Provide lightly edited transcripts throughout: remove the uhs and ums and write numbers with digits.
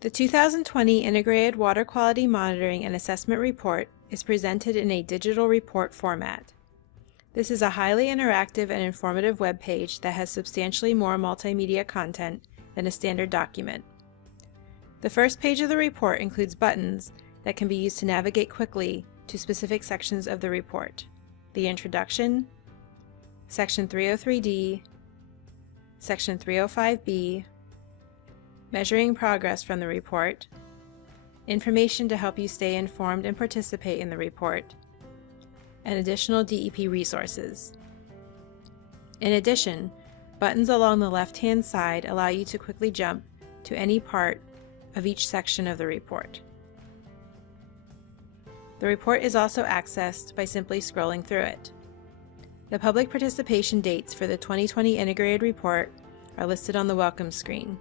The 2020 Integrated Water Quality Monitoring and Assessment Report is presented in a digital report format. This is a highly interactive and informative web page that has substantially more multimedia content than a standard document. The first page of the report includes buttons that can be used to navigate quickly to specific sections of the report: the Introduction, Section 303D, Section 305B, Measuring Progress from the Report, Information to help you stay informed and participate in the report, and additional DEP resources. In addition, buttons along the left-hand side allow you to quickly jump to any part of each section of the report. The report is also accessed by simply scrolling through it. The public participation dates for the 2020 Integrated Report are listed on the welcome screen.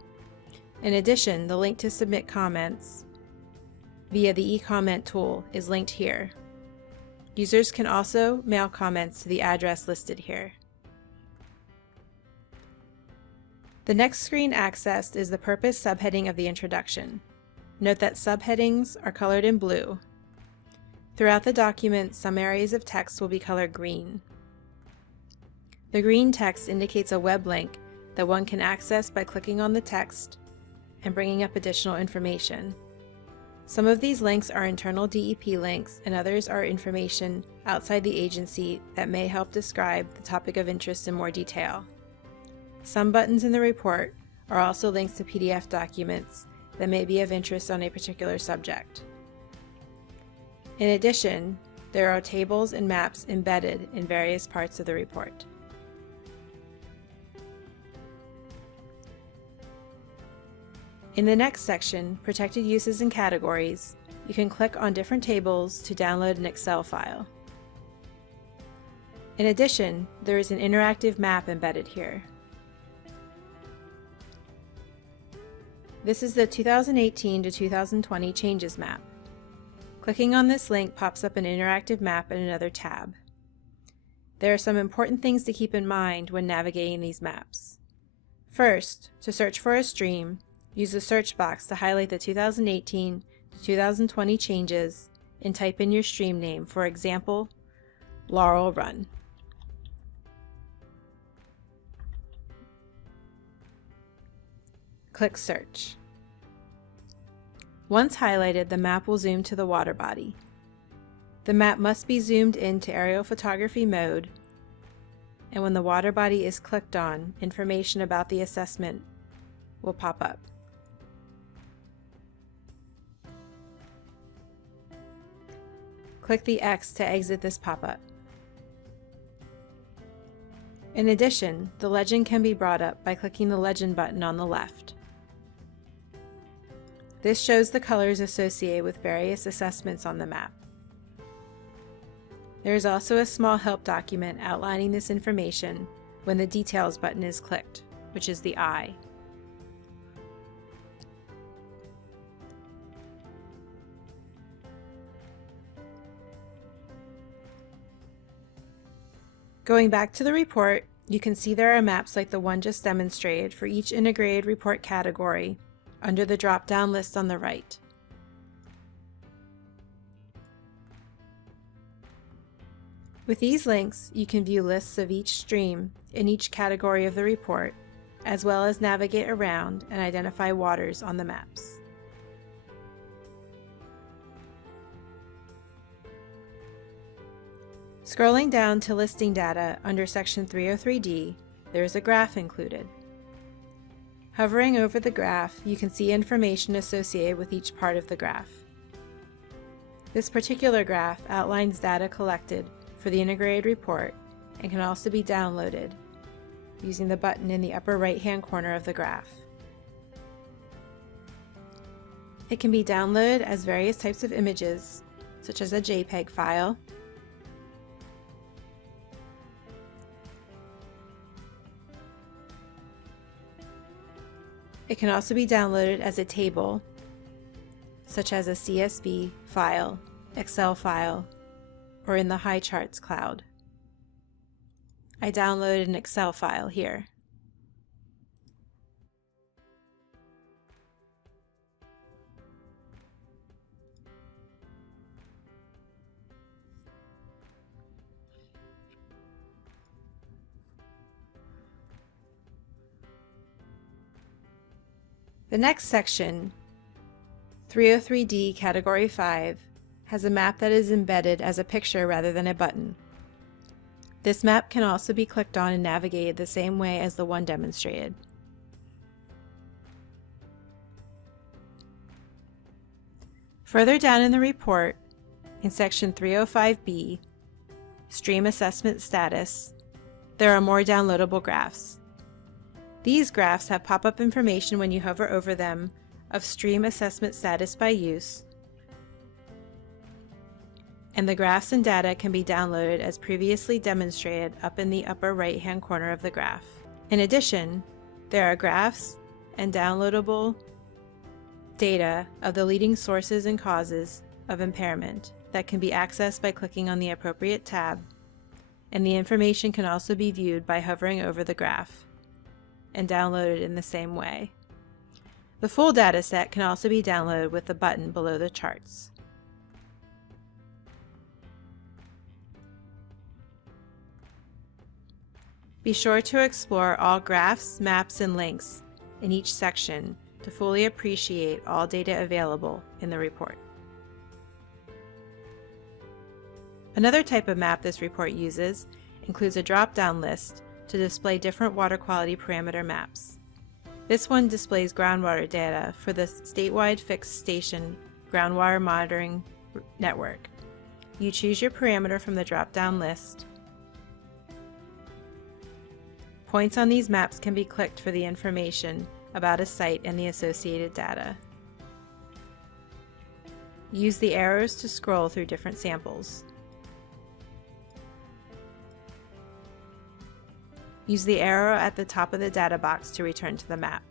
In addition, the link to submit comments via the e-comment tool is linked here. Users can also mail comments to the address listed here. The next screen accessed is the purpose subheading of the introduction. Note that subheadings are colored in blue. Throughout the document, some areas of text will be colored green. The green text indicates a web link that one can access by clicking on the text and bringing up additional information. Some of these links are internal DEP links, and others are information outside the agency that may help describe the topic of interest in more detail. Some buttons in the report are also links to PDF documents that may be of interest on a particular subject. In addition, there are tables and maps embedded in various parts of the report. In the next section, Protected Uses and Categories, you can click on different tables to download an Excel file. In addition, there is an interactive map embedded here. This is the 2018 to 2020 Changes map. Clicking on this link pops up an interactive map in another tab. There are some important things to keep in mind when navigating these maps. First, to search for a stream, use the search box to highlight the 2018 to 2020 changes and type in your stream name, for example, Laurel Run. Click Search. Once highlighted, the map will zoom to the water body. The map must be zoomed into aerial photography mode, and when the water body is clicked on, information about the assessment will pop up. Click the X to exit this pop-up. In addition, the legend can be brought up by clicking the Legend button on the left. This shows the colors associated with various assessments on the map. There is also a small help document outlining this information when the Details button is clicked, which is the I. Going back to the report, you can see there are maps like the one just demonstrated for each integrated report category under the drop-down list on the right. With these links, you can view lists of each stream in each category of the report, as well as navigate around and identify waters on the maps. Scrolling down to listing data under Section 303D, there is a graph included. Hovering over the graph, you can see information associated with each part of the graph. This particular graph outlines data collected for the integrated report and can also be downloaded using the button in the upper right-hand corner of the graph. It can be downloaded as various types of images, such as a JPEG file, It can also be downloaded as a table, such as a CSV file, Excel file, or in the HighCharts cloud. I downloaded an Excel file here. The next section, 303D Category 5, has a map that is embedded as a picture rather than a button. This map can also be clicked on and navigated the same way as the one demonstrated. Further down in the report, in section 305B, Stream Assessment Status, there are more downloadable graphs. These graphs have pop-up information when you hover over them of stream assessment status by use, and the graphs and data can be downloaded as previously demonstrated up in the upper right-hand corner of the graph. In addition, there are graphs and downloadable data of the leading sources and causes of impairment that can be accessed by clicking on the appropriate tab, and the information can also be viewed by hovering over the graph and downloaded in the same way. The full data set can also be downloaded with the button below the charts. Be sure to explore all graphs, maps, and links in each section to fully appreciate all data available in the report. Another type of map this report uses includes a drop-down list to display different water quality parameter maps. This one displays groundwater data for the statewide fixed station groundwater monitoring network. You choose your parameter from the drop-down list. Points on these maps can be clicked for the information about a site and the associated data. Use the arrows to scroll through different samples. Use the arrow at the top of the data box to return to the map.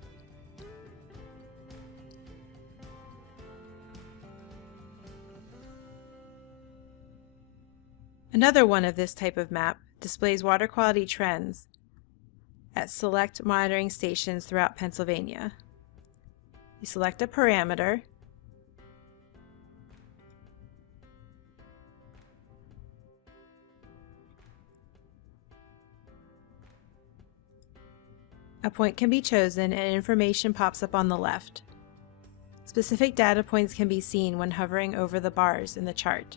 Another one of this type of map displays water quality trends at select monitoring stations throughout Pennsylvania. You select a parameter, a point can be chosen and information pops up on the left. Specific data points can be seen when hovering over the bars in the chart.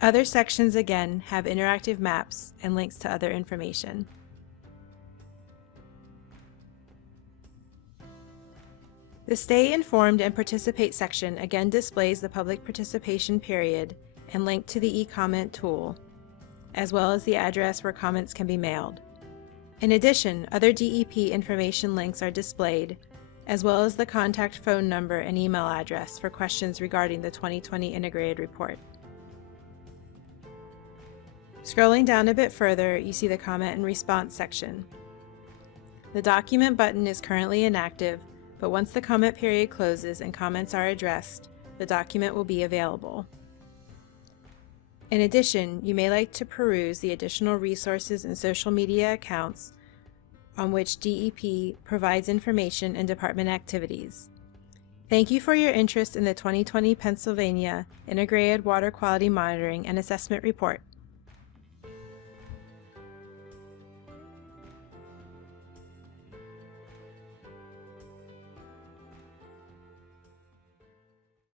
Other sections again have interactive maps and links to other information. The Stay Informed and Participate section again displays the public participation period and link to the e-comment tool, as well as the address where comments can be mailed. In addition, other DEP information links are displayed, as well as the contact phone number and email address for questions regarding the 2020 integrated report. Scrolling down a bit further, you see the comment and response section. The document button is currently inactive, but once the comment period closes and comments are addressed, the document will be available. In addition, you may like to peruse the additional resources and social media accounts on which DEP provides information and department activities. Thank you for your interest in the 2020 Pennsylvania Integrated Water Quality Monitoring and Assessment Report.